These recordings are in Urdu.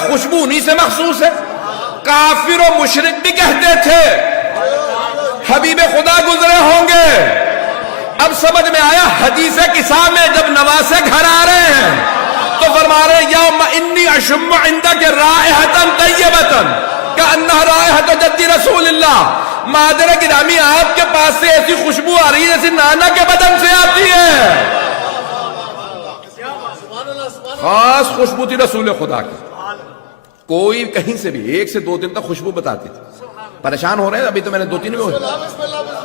خوشبو انہی سے مخصوص ہے. کافر و مشرک بھی کہتے تھے حبیب خدا گزرے ہوں گے. اب سمجھ میں آیا حدیث قصہ میں جب نواسے گھر آ رہے ہیں تو فرما رہے یوم انی اشم عندک رائحۃ طیبۃ کأنها رائحۃ جد رسول اللہ. مادر گرامی آپ کے پاس سے ایسی خوشبو آ رہی ہے جیسے نانا کے بدن سے آتی ہے. خاص خوشبو تھی رسول خدا کی. کوئی کہیں سے بھی 1 سے 2 دن تک خوشبو بتاتی تھی. پریشان ہو رہے ہیں ابھی تو میں نے 2-3 میں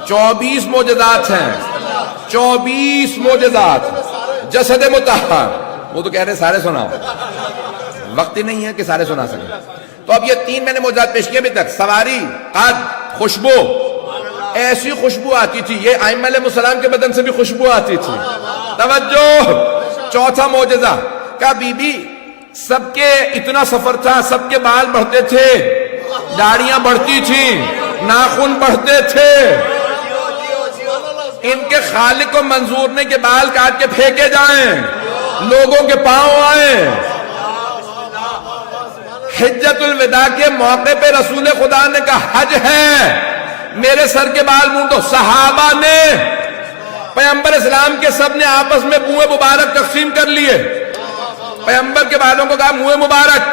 24 معجزات ہیں. 24 معجزات جسد مطہر. وہ تو کہہ رہے سارے سناؤ, وقت ہی نہیں ہے کہ سارے سنا سکیں. تو اب یہ 3 میں نے معجزات پیش کیے ابھی تک. سواری, قد, خوشبو. ایسی خوشبو آتی تھی, یہ ائمہ علیہ السلام کے بدن سے بھی خوشبو آتی تھی. توجہ, چوتھا معجزہ کا بی بی سب کے اتنا سفر تھا, سب کے بال بڑھتے تھے, داڑیاں بڑھتی تھیں, ناخن بڑھتے تھے. ان کے خالق کو منظور نہیں کہ بال کاٹ کے پھینکے جائیں, لوگوں کے پاؤں آئیں. حجت الوداع کے موقع پہ رسول خدا نے کہا حج ہے, میرے سر کے بال مونڈو. صحابہ نے, پیغمبر اسلام کے سب نے آپس میں منہ مبارک تقسیم کر لیے. پیغمبر کے بالوں کو کہا منہ مبارک.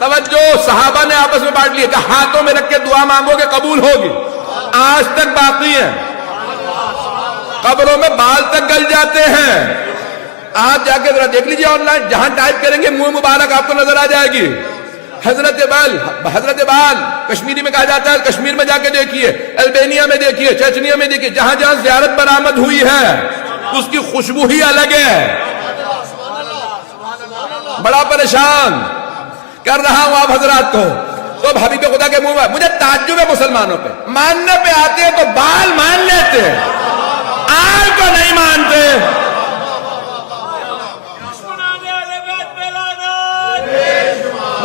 توجہ, صحابہ نے آپس میں بانٹ لیے, کہا ہاتھوں میں رکھ کے دعا مانگو گے قبول ہوگی. آج تک باقی ہیں, قبروں میں بال تک گل جاتے ہیں. آپ جا کے ذرا دیکھ لیجیے آن لائن, جہاں ٹائپ کریں گے منہ مبارک آپ کو نظر آ جائے گی. حضرت بال کشمیری میں کہا جاتا ہے, کشمیر میں جا کے دیکھیے, البینیا میں دیکھیے, چچنیا میں دیکھیے, جہاں جہاں زیارت برآمد ہوئی ہے اس کی خوشبو ہی الگ ہے. بڑا پریشان کر رہا ہوں آپ حضرات کو. تو اب حبیب خدا کے منہ میں مجھے تعجب ہے مسلمانوں پہ, ماننے پہ آتے ہیں تو بال مان لیتے, آل کو نہیں مانتے.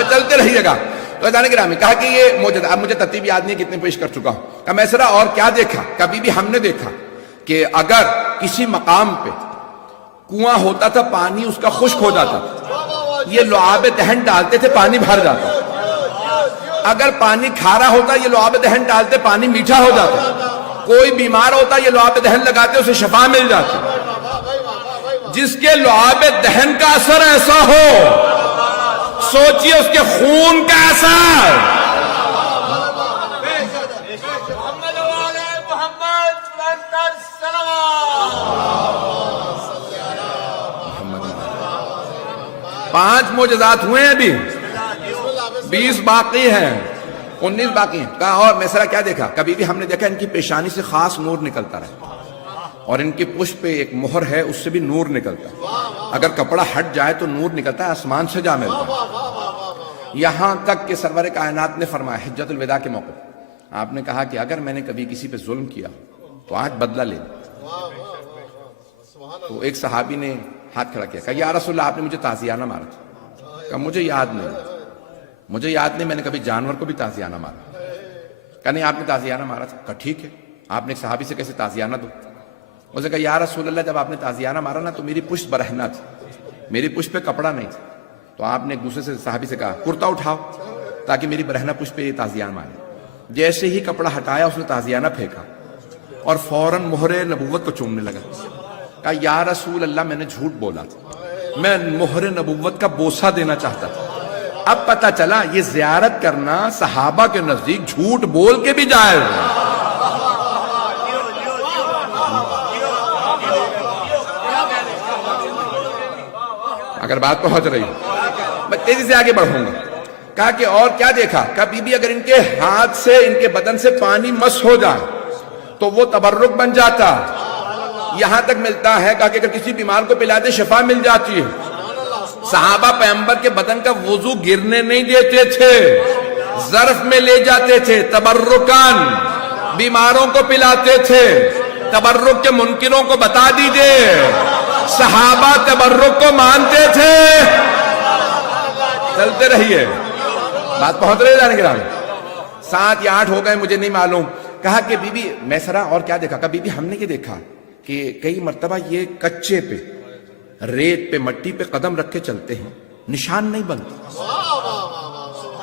چلتے رہیے گا. تو عزیزان گرامی کہا کہ یہ موجودہ, اب مجھے ترتیب یاد نہیں کتنے پیش کر چکا ہوں. کہا میں سرا اور کیا دیکھا, کبھی بھی ہم نے دیکھا کہ اگر کسی مقام پہ کنواں ہوتا تھا پانی اس کا خشک ہو جاتا تھا, یہ لعاب دہن ڈالتے تھے پانی بھر جاتا. اگر پانی کھارا ہوتا یہ لعاب دہن ڈالتے پانی میٹھا ہو جاتا. کوئی بیمار ہوتا یہ لعاب دہن لگاتے اسے شفا مل جاتی. جس کے لعاب دہن کا اثر ایسا ہو, سوچئے اس کے خون کا اثر. پانچ معجزات ہوئے ہیں ابھی, 20 باقی ہیں, 19 باقی ہیں. کہا اور میں سرا کیا دیکھا, کبھی بھی ہم نے دیکھا ان کی پیشانی سے خاص نور نکلتا رہا, اور ان کی پشت پہ ایک مہر ہے اس سے بھی نور نکلتا ہے. اگر کپڑا ہٹ جائے تو نور نکلتا ہے, آسمان سے جا ملتا ہے. یہاں تک کہ سرور کائنات نے فرمایا حجت الوداع کے موقع آپ نے کہا کہ اگر میں نے کبھی کسی پہ ظلم کیا تو آج بدلہ لے. تو ایک صحابی نے ہاتھ کھڑا کیا, کہا یا رسول اللہ آپ نے مجھے تعزیانہ مارا تھا. کہا مجھے یاد نہیں, میں نے کبھی جانور کو بھی تعزیانہ مارا. کہا نہیں آپ نے تعزیانہ مارا تھا. کہا ٹھیک ہے, آپ نے ایک صحابی سے کیسے تعزیانہ دو. اسے کہا یا رسول اللہ جب آپ نے تعزیانہ مارا نا تو میری پشت برہنہ تھی, میری پشت پہ کپڑا نہیں تھا. تو آپ نے ایک دوسرے سے صحابی سے کہا کرتا اٹھاؤ تاکہ میری برہنہ پشت پہ یہ تعزیانہ مارے. جیسے ہی کپڑا ہٹایا اس نے تعزیانہ پھینکا اور فوراً مہر نبوت کو چومنے لگا. کہا یا رسول اللہ میں نے جھوٹ بولا تھا, میں مہر نبوت کا بوسہ دینا چاہتا تھا. اب پتہ چلا یہ زیارت کرنا صحابہ کے نزدیک جھوٹ بول کے بھی جائز ہے. اگر بات پہنچ رہی میں تیزی سے آگے بڑھوں گا. کہا کہ اور کیا دیکھا, کہا بی بی اگر ان کے ہاتھ سے ان کے بدن سے پانی مس ہو جائے تو وہ تبرک بن جاتا. یہاں تک ملتا ہے کہا کہ اگر کسی بیمار کو پلا دے شفا مل جاتی ہے. صحابہ پیغمبر کے بدن کا وضو گرنے نہیں دیتے تھے, ظرف میں لے جاتے تھے, تبرکان بیماروں کو پلاتے تھے. تبرک کے منکروں کو بتا دیجئے صحابہ تبرک کو مانتے تھے. چلتے رہیے, بات پہنچ رہی ہے جانے کے رام. 7 یا 8 ہو گئے مجھے نہیں معلوم. کہا کہ بی بی میں سرا اور کیا دیکھا, کہا بی بی ہم نے یہ دیکھا کہ کئی مرتبہ یہ کچے پہ ریت پہ مٹی پہ قدم رکھ کے چلتے ہیں, نشان نہیں بنتے.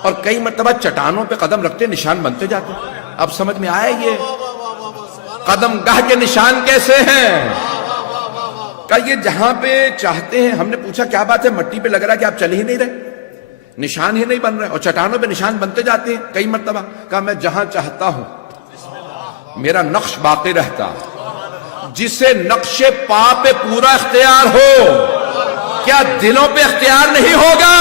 اور کئی مرتبہ چٹانوں پہ قدم رکھتے نشان بنتے جاتے. اب سمجھ میں آیا یہ قدم گاہ کے نشان کیسے ہیں؟ کہ یہ جہاں پہ چاہتے ہیں. ہم نے پوچھا کیا بات ہے، مٹی پہ لگ رہا ہے کہ آپ چل ہی نہیں رہے، نشان ہی نہیں بن رہے، اور چٹانوں پہ نشان بنتے جاتے ہیں کئی مرتبہ. کہا میں جہاں چاہتا ہوں میرا نقش باقی رہتا. جسے نقش پا پہ پورا اختیار ہو، کیا دلوں پہ اختیار نہیں ہوگا؟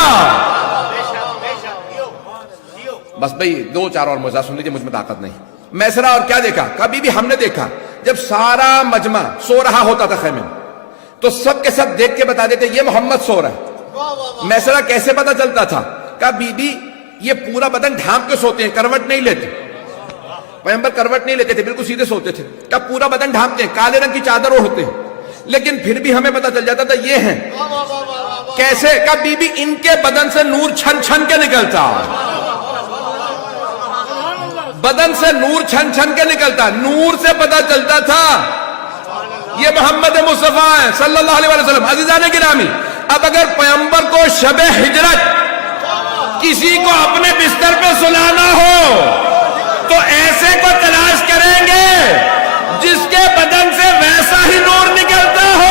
بس بھئی 2-4 اور موضوع سن لیجیے، مجھ میں طاقت نہیں. میسرا اور کیا دیکھا؟ کبھی بھی ہم نے دیکھا جب سارا مجمع سو رہا ہوتا تھا خیمے میں تو سب کے سب دیکھ کے بتا دیتے یہ محمد سو رہا ہے. میسرا کیسے پتا چلتا تھا؟ کہا بی بی یہ پورا بدن ڈھانپ کے سوتے ہیں، کروٹ نہیں لیتے. پیغمبر کروٹ نہیں لیتے تھے، بالکل سیدھے سوتے تھے. کہا پورا بدن ڈھانپتے ہیں، کالے رنگ کی چادر اوڑھتے ہیں، لیکن پھر بھی ہمیں پتا چل جاتا تھا یہ ہیں. کیسے؟ کہا بی بی ان کے بدن سے نور چھن چھن کے نکلتا، بدن سے نور چھن چھن کے نکلتا. نور سے پتا چلتا تھا یہ محمد مصطفیٰ ہے صلی اللہ علیہ وسلم. عزیزان گرامی، اب اگر پیغمبر کو شب ہجرت کسی کو اپنے بستر پہ سلانا ہو تو ایسے کو تلاش کریں گے جس کے بدن سے ویسا ہی نور نکلتا ہو.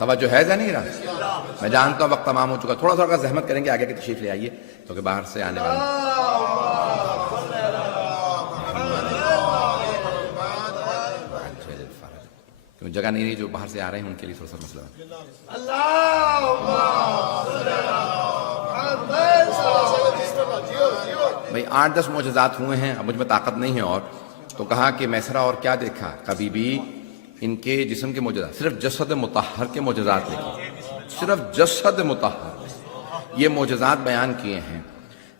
توجہ ہے ذہنی رہا. میں جانتا ہوں وقت تمام ہو چکا، تھوڑا سا زحمت کریں گے، آگے کی تشریف لے آئیے کیونکہ باہر سے آنے والے کیونکہ جگہ نہیں رہی، جو باہر سے آ رہے ہیں ان کے لیے تھوڑا سا مسئلہ ہے. بھئی 8-10 معجزات ہوئے ہیں، اب مجھ میں طاقت نہیں ہے. اور تو کہا کہ میسرا اور کیا دیکھا؟ کبھی بھی ان کے جسم کے معجزات، صرف جسد مطہر کے معجزات دیکھے، صرف جسد مطہر یہ معجزات بیان کیے ہیں.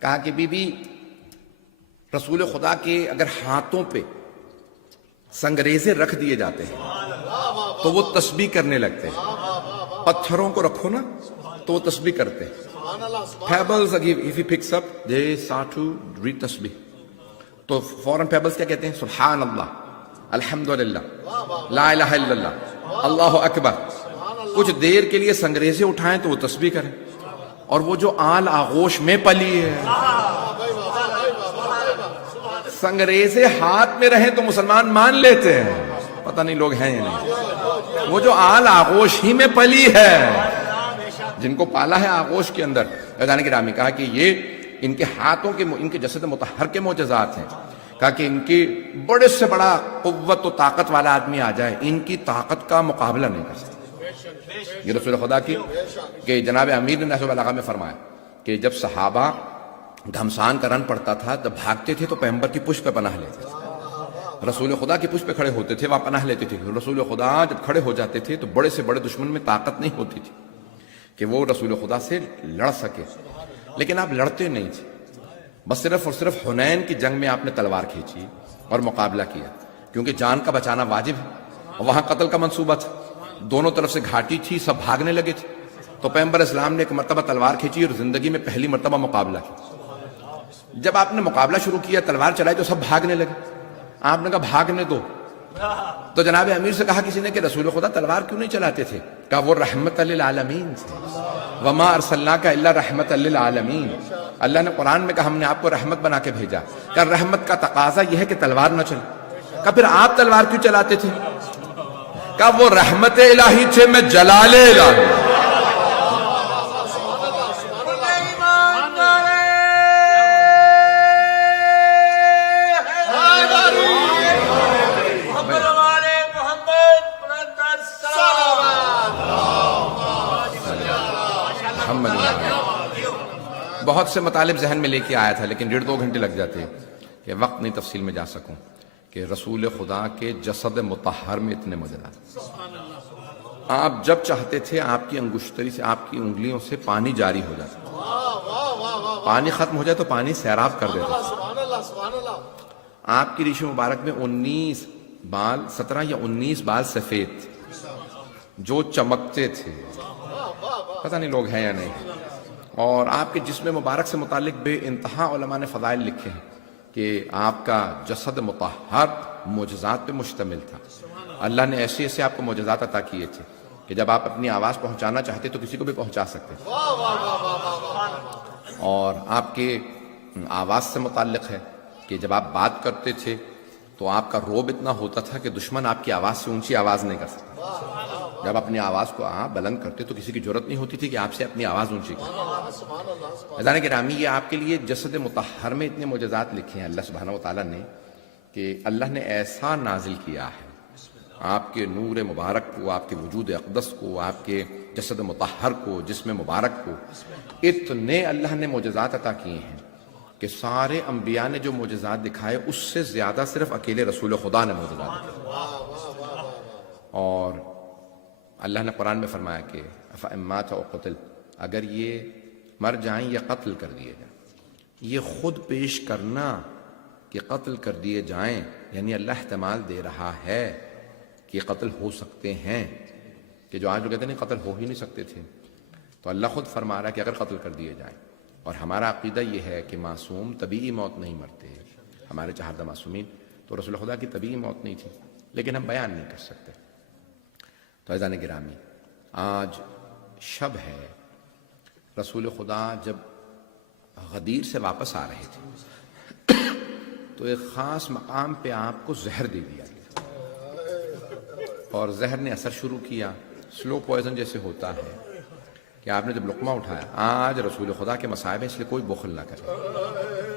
کہا کہ بی بی رسول خدا کے اگر ہاتھوں پہ سنگریزے رکھ دیے جاتے ہیں تو وہ تسبیح کرنے لگتے ہیں. پتھروں کو رکھو نا تو وہ تسبیح کرتے ہیں. Pebbles, if he picks up, they start to read تسبیح. تو فوراً پیبلز کیا کہتے ہیں؟ سبحان اللہ، الحمدللہ، لا الہ الا اللہ، اللہ اکبر. کچھ دیر کے لیے سنگریزے اٹھائیں تو وہ تسبیح کریں. اور وہ جو آل آغوش میں پلی ہے، سنگریزے ہاتھ میں رہیں تو مسلمان مان لیتے ہیں، پتہ نہیں لوگ ہیں یا نہیں. وہ جو آل آغوش ہی میں پلی ہے، جن کو پالا ہے آغوش کے اندر. عزیزان گرامی، کہا کہ یہ ان کے ہاتھوں کے، ان کے جسد مطہر کے معجزات ہیں. کہا کہ ان کی بڑے سے بڑا قوت و طاقت والا آدمی آ جائے، ان کی طاقت کا مقابلہ نہیں کر سکتا. یہ رسول خدا کی کہ جناب امیر نے نحو البلاغہ میں فرمایا کہ جب صحابہ گھمسان کا رن پڑتا تھا، جب بھاگتے تھے تو پیغمبر کی پشت پہ پناہ لیتے تھے. رسول خدا کی پشت پہ کھڑے ہوتے تھے، وہاں پناہ لیتے تھے. رسول خدا جب کھڑے ہو جاتے تھے تو بڑے سے بڑے دشمن میں طاقت نہیں ہوتی تھی کہ وہ رسول خدا سے لڑ سکے. لیکن آپ لڑتے نہیں تھے، بس صرف اور صرف حنین کی جنگ میں آپ نے تلوار کھینچی اور مقابلہ کیا، کیونکہ جان کا بچانا واجب ہے. اور وہاں قتل کا منصوبہ تھا، دونوں طرف سے گھاٹی تھی، سب بھاگنے لگے تھے. تو پیغمبر اسلام نے ایک مرتبہ تلوار کھینچی اور زندگی میں پہلی مرتبہ مقابلہ کیا. جب آپ نے مقابلہ شروع کیا، تلوار چلائی تو سب بھاگنے لگے. آپ نے کہا بھاگنے دو. تو جناب امیر سے کہا کسی نے کہ رسول خدا تلوار کیوں نہیں چلاتے تھے؟ کہا وہ رحمت للعالمین تھے. وما ارسلناک الا رحمت للعالمین. اللہ نے قرآن میں کہا ہم نے آپ کو رحمت بنا کے بھیجا. کہ رحمت کا تقاضا یہ ہے کہ تلوار نہ چلے. کہ پھر آپ تلوار کیوں چلاتے تھے؟ کہ وہ رحمت الہی تھے، میں جلال الہی. بہت سے مطالب ذہن میں لے کے آیا تھا لیکن 1.5-2 گھنٹے لگ جاتے ہیں. کہ وقت نہیں تفصیل میں جا سکوں کہ رسول خدا کے جسد مطہر میں اتنے معجزات. آپ جب چاہتے تھے آپ کی انگشتری سے، آپ کی انگلیوں سے پانی جاری ہو جاتا، پانی ختم ہو جائے تو پانی سیراب کر دیتا. آپ کی ریش مبارک میں 19 بال، 17 یا 19 بال سفید جو چمکتے تھے، پتہ نہیں لوگ ہیں یا نہیں. اور آپ کے جسم مبارک سے متعلق بے انتہا علماء نے فضائل لکھے ہیں کہ آپ کا جسد مطہر معجزات پہ مشتمل تھا. اللہ نے ایسے ایسے آپ کو معجزات عطا کیے تھے کہ جب آپ اپنی آواز پہنچانا چاہتے تو کسی کو بھی پہنچا سکتے. اور آپ کے آواز سے متعلق ہے کہ جب آپ بات کرتے تھے تو آپ کا روب اتنا ہوتا تھا کہ دشمن آپ کی آواز سے اونچی آواز نہیں کر سکتا. جب اپنی آواز کو آپ بلند کرتے تو کسی کی ضرورت نہیں ہوتی تھی کہ آپ سے اپنی آواز اونچی کرے. عزیزان گرامی، یہ آپ کے لیے جسد مطہر میں اتنے معجزات لکھے ہیں اللہ سبحانہ و تعالیٰ نے کہ اللہ نے ایسا نازل کیا ہے آپ کے نور مبارک کو، آپ کے وجود اقدس کو، آپ کے جسد مطہر کو، جسم مبارک کو، اتنے اللہ نے معجزات عطا کیے ہیں کہ سارے انبیاء نے جو معجزات دکھائے اس سے زیادہ صرف اکیلے رسول خدا نے معجزات دکھائے. اور اللہ نے قرآن میں فرمایا کہ فَإِن مَاتَ أَوْ قُتِلَ، اگر یہ مر جائیں یا قتل کر دیے جائیں. یہ خود پیش کرنا کہ قتل کر دیے جائیں، یعنی اللہ احتمال دے رہا ہے کہ قتل ہو سکتے ہیں. کہ جو آج لوگ کہتے ہیں نہیں قتل ہو ہی نہیں سکتے تھے، تو اللہ خود فرما رہا ہے کہ اگر قتل کر دیے جائیں. اور ہمارا عقیدہ یہ ہے کہ معصوم طبیعی موت نہیں مرتے. ہمارے چہردہ معصومین تو رسول خدا کی طبیعی موت نہیں تھی، لیکن ہم بیان نہیں کر سکتے. تو عزیزان گرامی، آج شب ہے. رسول خدا جب غدیر سے واپس آ رہے تھے تو ایک خاص مقام پہ آپ کو زہر دے دیا گیا، اور زہر نے اثر شروع کیا. سلو پوائزن جیسے ہوتا ہے کہ آپ نے جب لقمہ اٹھایا. آج رسول خدا کے مصائب ہیں، اس لیے کوئی بخل نہ کرے.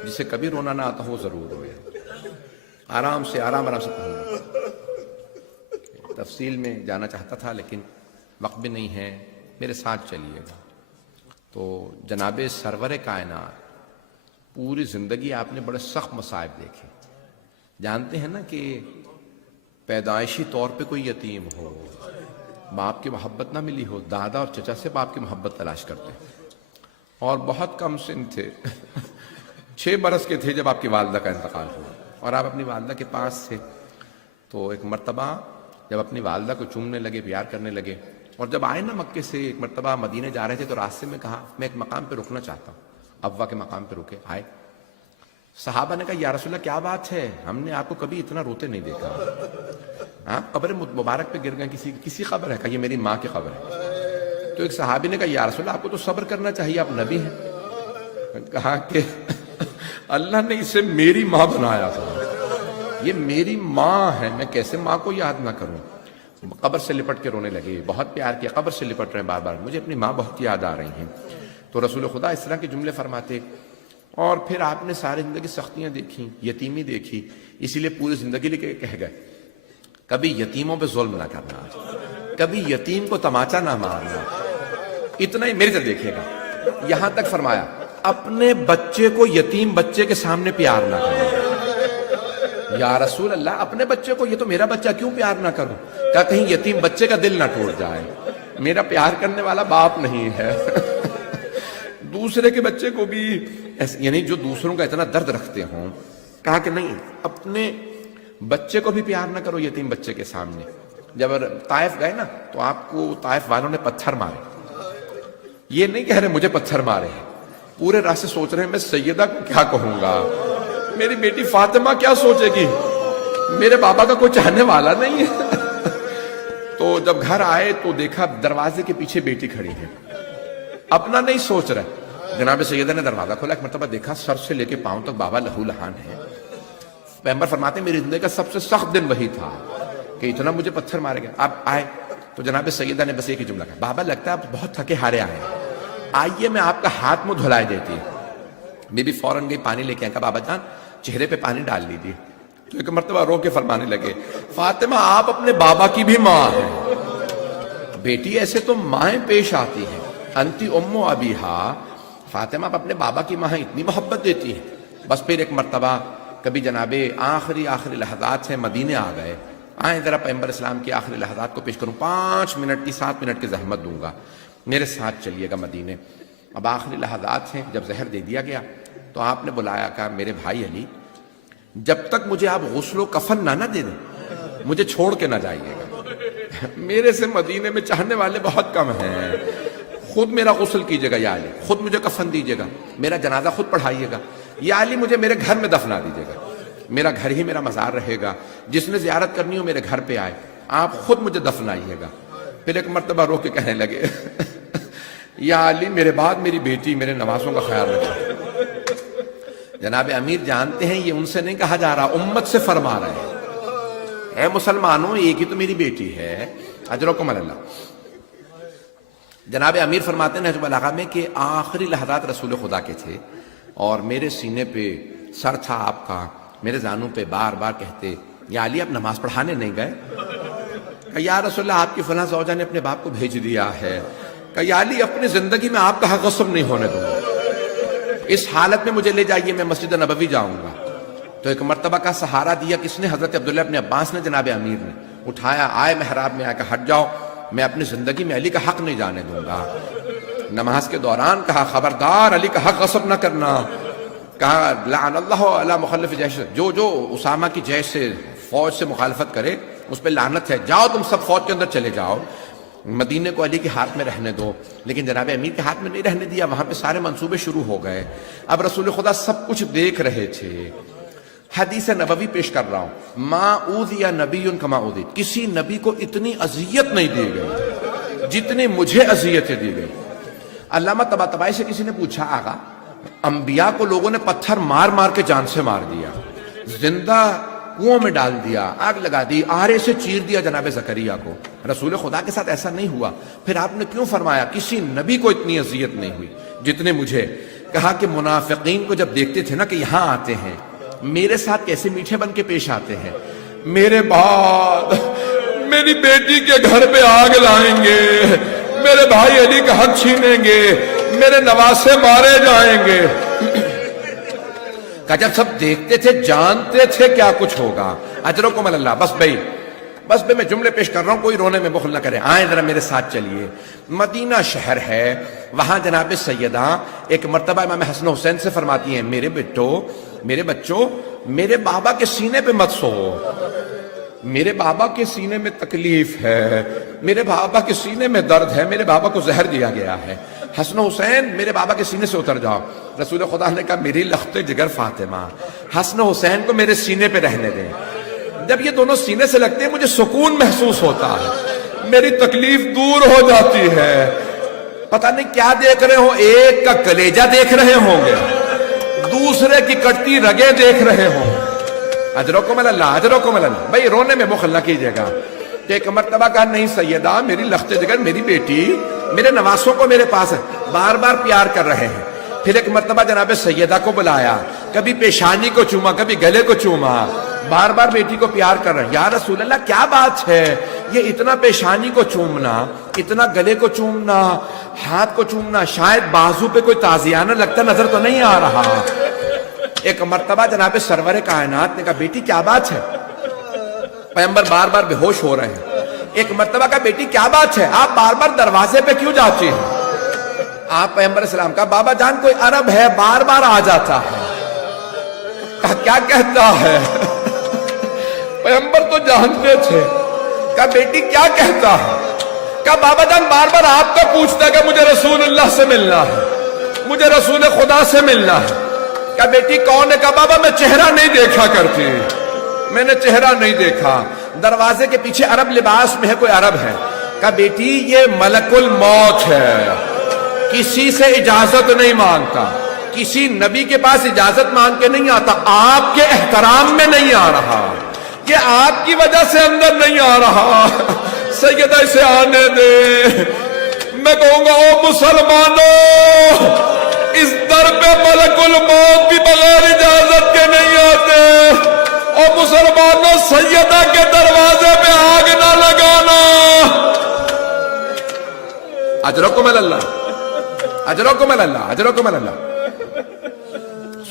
جسے کبھی رونا نہ آتا ہو ضرور روئے. آرام سے پڑھیں. تفصیل میں جانا چاہتا تھا لیکن وقت بھی نہیں ہے، میرے ساتھ چلیے گا. تو جناب سرور کائنات، پوری زندگی آپ نے بڑے سخت مصائب دیکھے. جانتے ہیں نا کہ پیدائشی طور پہ کوئی یتیم ہو، باپ کی محبت نہ ملی ہو، دادا اور چچا سے باپ کی محبت تلاش کرتے ہیں. اور بہت کم سن تھے 6 برس کے تھے جب آپ کی والدہ کا انتقال ہوا اور آپ اپنی والدہ کے پاس تھے. تو ایک مرتبہ جب اپنی والدہ کو چومنے لگے، پیار کرنے لگے، اور جب آئے نا مکے سے ایک مرتبہ مدینے جا رہے تھے تو راستے میں کہا میں ایک مقام پہ رکنا چاہتا ہوں. ابا کے مقام پہ رکے. آئے صحابہ نے کہا یا رسول اللہ کیا بات ہے، ہم نے آپ کو کبھی اتنا روتے نہیں دیکھا. ہاں، قبر مبارک پہ گر گئے. کسی قبر ہے؟ کہا یہ میری ماں کی قبر ہے. تو ایک صحابی نے کہا یا رسول اللہ آپ کو تو صبر کرنا چاہیے، آپ نبی ہیں. کہا کہ اللہ نے اسے میری ماں بنایا تھا، یہ میری ماں ہے، میں کیسے ماں کو یاد نہ کروں. قبر سے لپٹ کے رونے لگے. بہت پیار کیا، قبر سے لپٹ رہے ہیں بار بار، مجھے اپنی ماں بہت یاد آ رہی ہیں. تو رسول خدا اس طرح کے جملے فرماتے. اور پھر آپ نے ساری زندگی سختیاں دیکھی، یتیمی دیکھی، اسی لیے پوری زندگی لے کہہ گئے کبھی یتیموں پہ ظلم نہ کرنا، کبھی یتیم کو تماچا نہ مارنا. اتنا ہی میری طرف دیکھے گا. یہاں تک فرمایا اپنے بچے کو یتیم بچے کے سامنے پیار نہ کرنا. یا رسول اللہ اپنے بچے کو، یہ تو میرا بچہ، کیوں پیار نہ کروں؟ کہا کہیں یتیم بچے کا دل نہ ٹوٹ جائے. میرا پیار کرنے والا باپ نہیں ہے دوسرے کے بچے کو بھی، یعنی جو دوسروں کا اتنا درد رکھتے ہوں. کہا کہ نہیں، اپنے بچے کو بھی پیار نہ کرو یتیم بچے کے سامنے. جب طائف گئے نا تو آپ کو طائف والوں نے پتھر مارے. یہ نہیں کہہ رہے مجھے پتھر مارے، پورے راستے سوچ رہے ہیں میں سیدہ کو کیا کہوں گا، میری بیٹی فاطمہ کیا سوچے گی، میرے بابا کا کوئی چاہنے والا نہیں ہے. تو جب گھر آئے تو دیکھا دروازے کے پیچھے بیٹی کھڑی ہے، اپنا نہیں سوچ رہے. جناب سیدہ نے دروازہ کھولا، ایک مرتبہ دیکھا سر سے لے کے پاؤں تک بابا لہو لہان ہے. پیغمبر فرماتے ہیں میری زندگی کا سب سے سخت دن وہی تھا کہ اتنا مجھے پتھر مارے گئے. آپ آئے تو جناب سیدہ نے بس ایک ہی جملہ کہا، بابا لگتا ہے آپ بہت تھکے ہارے آئے ہیں، آئیے میں آپ کا ہاتھ منہ دھلائے دیتی. بی بی فوراً گئی، پانی لے کے آئے. کہا بابا جان چہرے پہ پانی ڈال لیجیے. تو ایک مرتبہ رو کے فرمانے لگے فاطمہ آپ اپنے بابا کی بھی ماں ہیں. بیٹی ایسے تو مائیں پیش آتی ہیں، انتی ام ابیہا، فاطمہ آپ اپنے بابا کی ماں ہیں، اتنی محبت دیتی ہیں. بس پھر ایک مرتبہ کبھی جناب آخری لحظات سے مدینے آ گئے، آئیں ذرا پیغمبر اسلام کی آخری لحظات کو پیش کروں، 5 منٹ کی 7 منٹ کی زحمت دوں گا، میرے ساتھ چلیے گا مدینے۔ اب آخری لحظات ہیں، جب زہر دے دیا گیا تو آپ نے بلایا، کہا میرے بھائی علی، جب تک مجھے آپ غسل و کفن نہ دے دیں مجھے چھوڑ کے نہ جائیے گا، میرے سے مدینے میں چاہنے والے بہت کم ہیں، خود میرا غسل کیجیے گا یا علی، خود مجھے کفن دیجیے گا، میرا جنازہ خود پڑھائیے گا، یا علی مجھے میرے گھر میں دفنا دیجیے گا، میرا گھر ہی میرا مزار رہے گا، جس نے زیارت کرنی ہو میرے گھر پہ آئے، آپ خود مجھے دفنائیے گا۔ پھر ایک مرتبہ رو کے کہنے لگے یا علی میرے بعد میری بیٹی میرے نوازوں کا خیال رکھو۔ جناب امیر جانتے ہیں یہ ان سے نہیں کہا جا رہا، امت سے فرما رہے ہیں، اے مسلمانوں ایک ہی تو میری بیٹی ہے، اجرکم اللہ۔ جناب امیر فرماتے ہیں نہج البلاغہ میں کہ آخری لحظات رسول خدا کے تھے اور میرے سینے پہ سر تھا آپ کا، میرے زانوں پہ بار بار کہتے یا علی آپ نماز پڑھانے نہیں گئے؟ کہ یا رسول اللہ آپ کی فلاں زوجہ نے اپنے باپ کو بھیج دیا ہے، کہ یا علی اپنی زندگی میں آپ کا حق غصب نہیں ہونے دوں گا، اس حالت میں مجھے لے جائیے میں مسجد نبوی جاؤں گا۔ تو ایک مرتبہ کا سہارا دیا کس نے؟ حضرت عبداللہ ابن عباس نے، جناب امیر نے اٹھایا، آئے محراب میں آ کے ہٹ جاؤ، میں اپنی زندگی میں علی کا حق نہیں جانے دوں گا۔ نماز کے دوران کہا خبردار علی کا حق غصب نہ کرنا، کہا لعن اللہ علی مخلف جیش، جو اسامہ کی جیش سے فوج سے مخالفت کرے اس پہ لعنت ہے، جاؤ تم سب فوج کے اندر چلے جاؤ، مدینے کو علی کے ہاتھ میں رہنے دو۔ لیکن جناب امیر کے ہاتھ میں نہیں رہنے دیا، وہاں پہ سارے منصوبے شروع ہو گئے۔ اب رسول خدا سب کچھ دیکھ رہے تھے۔ حدیث نبوی پیش کر رہا ہوں، ما اوذی نبی کما اوذی، کسی نبی کو اتنی اذیت نہیں دی گئی جتنی مجھے اذیتیں دی گئی۔ علامہ طباطبائی سے کسی نے پوچھا، آقا انبیاء کو لوگوں نے پتھر مار مار کے جان سے مار دیا، زندہ کنویں میں ڈال دیا، آگ لگا دی، آرے سے چیر دیا جناب زکریہ کو، رسول خدا کے ساتھ ایسا نہیں ہوا، پھر آپ نے کیوں فرمایا کسی نبی کو اتنی اذیت نہیں ہوئی جتنے مجھے؟ کہا کہ منافقین کو جب دیکھتے تھے نا کہ یہاں آتے ہیں میرے ساتھ کیسے میٹھے بن کے پیش آتے ہیں، میرے بعد میری بیٹی کے گھر پہ آگ لائیں گے، میرے بھائی علی کا حق چھینیں گے، میرے نواسے مارے جائیں گے، کہ جب سب دیکھتے تھے جانتے تھے کیا کچھ ہوگا۔ اجرکم اللہ۔ بس بھئی میں جملے پیش کر رہا ہوں، کوئی رونے میں بخل نہ کرے، آئیں ذرا میرے ساتھ چلیے۔ مدینہ شہر ہے، وہاں جناب سیدہ ایک مرتبہ امام حسن حسین سے فرماتی ہیں، میرے بچوں میرے بابا کے سینے پہ مت سو، میرے بابا کے سینے میں تکلیف ہے، میرے بابا کے سینے میں درد ہے، میرے بابا کو زہر دیا گیا ہے، حسن حسین میرے بابا کے سینے سے اتر جاؤ۔ رسول خدا نے کہا میری لخت جگر فاطمہ، حسن حسین کو میرے سینے پہ رہنے دیں، جب یہ دونوں سینے سے لگتے ہیں مجھے سکون محسوس ہوتا ہے، میری تکلیف دور ہو جاتی ہے۔ پتہ نہیں کیا دیکھ رہے ہو، ایک کا کلیجہ دیکھ رہے ہوں گے، دوسرے کی کٹتی رگیں دیکھ رہے ہوں۔ اجرکم اللہ۔ بھئی رونے میں بخل نہ کیجیے گا۔ کہ ایک مرتبہ کہا نہیں سیدہ میری لخت جگر، میری بیٹی میرے نواسوں کو میرے پاس ہے، بار بار پیار کر رہے ہیں۔ پھر ایک مرتبہ جناب سیدہ کو بلایا، کبھی پیشانی کو چوما، کبھی گلے کو چوما، بار بار بیٹی کو پیار کر رہے ہیں۔ یا رسول اللہ کیا بات ہے، یہ اتنا پیشانی کو چومنا، اتنا گلے کو چومنا، ہاتھ کو چومنا، شاید بازو پہ کوئی تازیانہ لگتا نظر تو نہیں آ رہا۔ ایک مرتبہ جناب سرور کائنات نے کہا بیٹی کیا بات ہے؟ پیغمبر بار بار بے ہوش ہو رہے ہیں۔ ایک مرتبہ کہا بیٹی کیا بات ہے، آپ بار بار دروازے پہ کیوں جاتی ہیں؟ آپ پیغمبر اسلام کا بابا جان کوئی عرب ہے بار بار آ جاتا ہے۔ کہا کیا کہتا ہے؟ پیغمبر تو جانتے تھے۔ کہا بیٹی کیا کہتا ہے؟ کہا بابا جان بار بار آپ کا پوچھتا ہے کہ مجھے رسول اللہ سے ملنا ہے، مجھے رسول خدا سے ملنا ہے۔ کہا بیٹی کون ہے؟ کہا بابا میں چہرہ نہیں دیکھا کرتی، میں نے چہرہ نہیں دیکھا، دروازے کے پیچھے عرب لباس میں ہے، کوئی عرب ہے۔ کہا بیٹی یہ ملک الموت ہے، کسی سے اجازت نہیں مانگتا، کسی نبی کے پاس اجازت مانگ کے نہیں آتا، آپ کے احترام میں نہیں آ رہا، یہ آپ کی وجہ سے اندر نہیں آ رہا، سیدہ اسے آنے دے۔ میں کہوں گا او مسلمانوں، اس در پہ ملک الموت بھی بغیر اجازت کے نہیں آتے، اور مسلمانوں سیدہ کے دروازے پہ آگ نہ لگانا۔ اجرکم اللہ، اجرکم اللہ، اجرکم اللہ۔